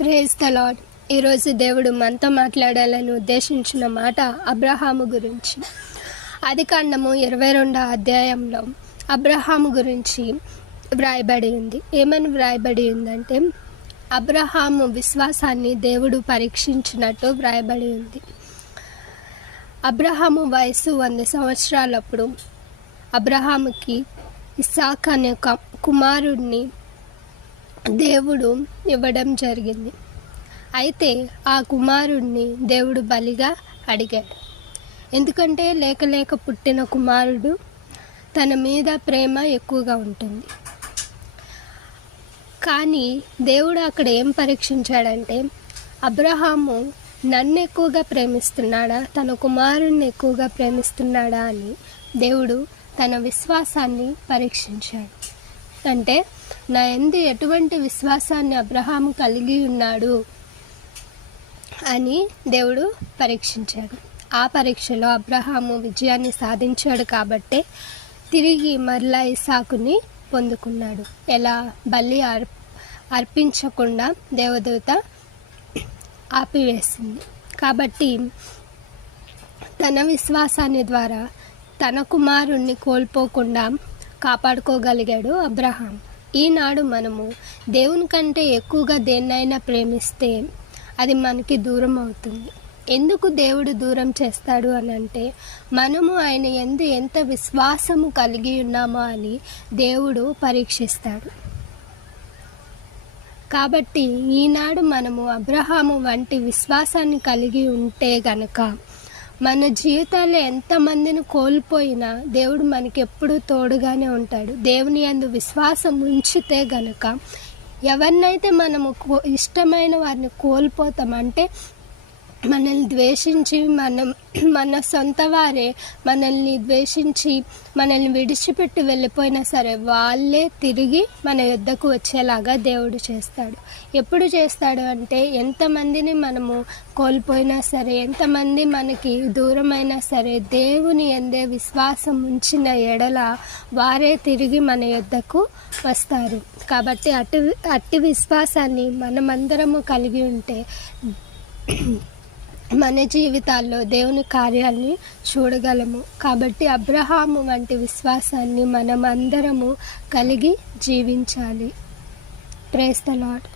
Praise the lord. ఈరోజు దేవుడు మనతో మాట్లాడాలని ఉద్దేశించిన మాట అబ్రహాము గురించి. ఆదికాండము 22వ అధ్యాయంలో అబ్రహాము గురించి వ్రాయబడి ఉంది. ఏమని వ్రాయబడి ఉందంటే, అబ్రహాము విశ్వాసాన్ని దేవుడు పరీక్షించినట్టు వ్రాయబడి ఉంది. అబ్రహాము వయసు 100 సంవత్సరాలప్పుడు అబ్రహాముకి ఇస్సాక్ అనే కుమారుడిని దేవుడు ఇవ్వడం జరిగింది. అయితే ఆ కుమారుడిని దేవుడు బలిగా అడిగాడు. ఎందుకంటే లేక పుట్టిన కుమారుడు తన మీద ప్రేమ ఎక్కువగా ఉంటుంది. కానీ దేవుడు అక్కడ ఏం పరీక్షించాడంటే, అబ్రహాము నన్ను ఎక్కువగా ప్రేమిస్తున్నాడా, తన కుమారుడిని ఎక్కువగా ప్రేమిస్తున్నాడా అని దేవుడు తన విశ్వాసాన్ని పరీక్షించాడు. అంటే నా యందు ఎటువంటి విశ్వాసాన్ని అబ్రహాము కలిగి ఉన్నాడు అని దేవుడు పరీక్షించాడు. ఆ పరీక్షలో అబ్రహాము విజయాన్ని సాధించాడు కాబట్టి తిరిగి మరలా ఇస్సాకుని పొందుకున్నాడు. ఎలా? బలి అర్పించకుండా దేవదూత ఆపివేసింది. కాబట్టి తన విశ్వాసాన్ని ద్వారా తన కుమారుణ్ణి కోల్పోకుండా కాపాడుకోగలిగాడు అబ్రహాం. ఈనాడు మనము దేవుని కంటే ఎక్కువగా దేన్నైనా ప్రేమిస్తే అది మనకి దూరం అవుతుంది. ఎందుకు దేవుడు దూరం చేస్తాడు అని అంటే, మనము ఆయన యందు ఎంత విశ్వాసము కలిగి ఉన్నామో అని దేవుడు పరీక్షిస్తాడు. కాబట్టి ఈనాడు మనము అబ్రహాము వంటి విశ్వాసాన్ని కలిగి ఉంటే గనక మన జీవితాల్లో ఎంతమందిని కోల్పోయినా దేవుడు మనకి ఎప్పుడూ తోడుగానే ఉంటాడు. దేవుని యందు విశ్వాసం ఉంచితే గనక ఎవరినైతే మనము ఇష్టమైన వారిని కోల్పోతామంటే, మనల్ని ద్వేషించి మన సొంత వారే మనల్ని ద్వేషించి మనల్ని విడిచిపెట్టి వెళ్ళిపోయినా సరే వాళ్ళే తిరిగి మన యొద్దకు వచ్చేలాగా దేవుడు చేస్తాడు. ఎప్పుడు చేస్తాడు అంటే, ఎంతమందిని మనము కోల్పోయినా సరే, ఎంతమంది మనకి దూరమైనా సరే, దేవుని యందే విశ్వాసం ఉంచిన ఎడల వారే తిరిగి మన యొద్దకు వస్తారు. కాబట్టి అట్టి విశ్వాసాన్ని మనమందరము కలిగి ఉంటే మన జీవితాల్లో దేవుని కార్యాలని చూడగలము. కాబట్టి అబ్రహాము వంటి విశ్వాసాన్ని మనమందరము కలిగి జీవించాలి. Praise the lord.